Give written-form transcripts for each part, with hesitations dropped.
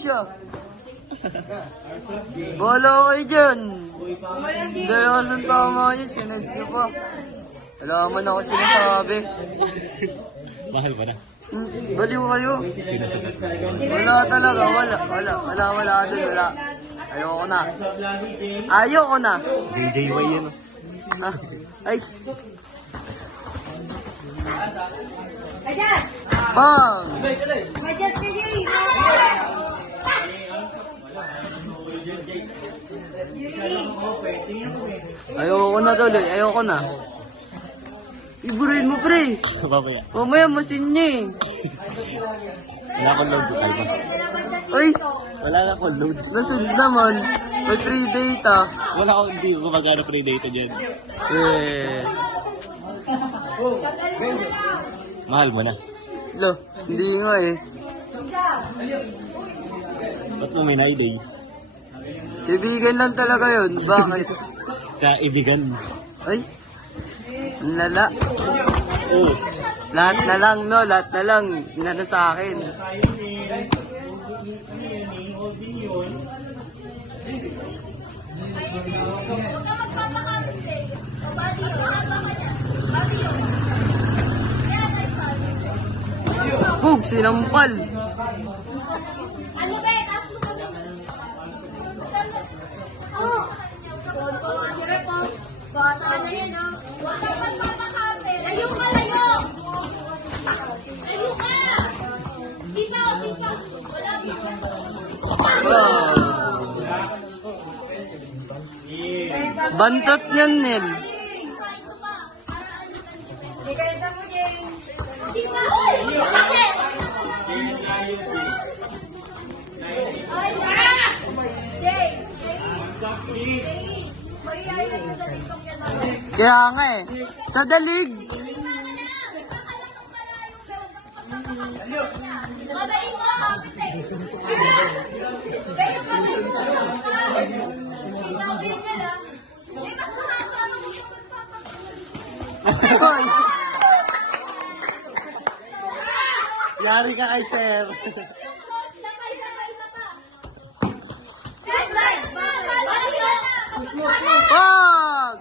siya. Bala kayo dyan. Dalawa ng tama niya, sinad niyo pa. Wala man ako sinasabi. Mahal ba na? Baliw kayo. Sinasagot. Wala talaga, wala dun, wala. Ayoko na. Ayoko na. JJY yun. Ah, ay. Ayan! Bang! Ayan, sige! Ayoko na tuloy, ayoko na. Iburin mo, pre. Babaya. Mamaya masin niya eh. Wala akong load. Ay ba? Ay, Wala na akong load. nasud naman. May free data. Wala akong hindi ko gumagana free data dyan. Eh. Mahal mo na. Lo, hindi nga eh. Ba't mo may naiday? Kaibigan lang talaga yun. Bakit? Kaibigan. Ay, ang lala. Oo. Lahat na lang, no? Lahat na lang. Inano sa akin. Hug, sinampal. Ano ba? Bata na yan, ah. Huwag kang magpapakape. Layo ka, layo! Layo ka! Sipaw, sipaw. Wala Wow. Bantot niyan, Nel. Kaya nga eh. Sa dalig. Hoy. Yari ka kay sir. Wag!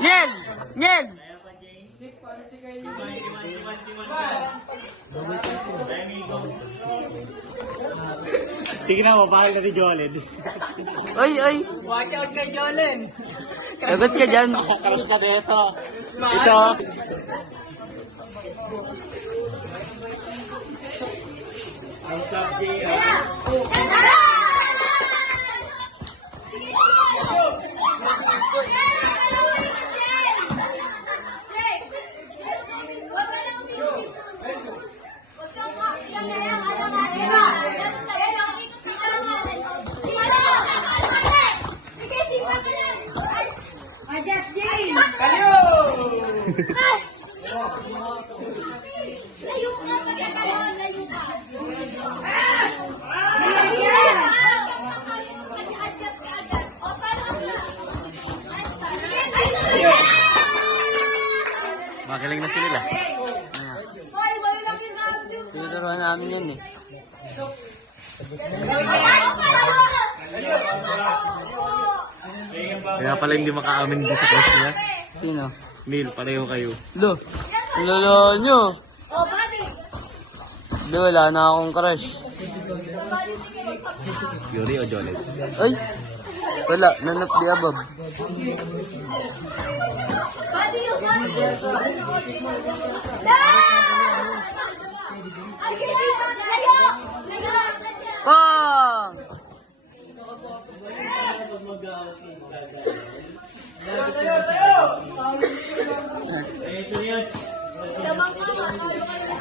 Nel! Nel! Tingnan mo, bakit ka ni Jolene? Oy, oy! Watch out kay Jolen. Lagot ka dyan. Karos ka dito. Ito. Ang subject. Adjust, Jane! Kayo! Layo ka, pagkakalawan, layo ka. Adjust ka agad. O, paano ang Magaling na sila. Hoy, wala lang yung namin. Tuturuan namin yan eh. Kaya pala hindi makaamin din sa crush niya. Sino? Neil, pareho kayo. Lo, lolo nyo. Oh, buddy. Hindi, wala na akong crush. Yuri o Jolene? Ay, wala. None of the above. Buddy, yung buddy. Ay, kasi, layo! Layo! Pang! Lamang mama.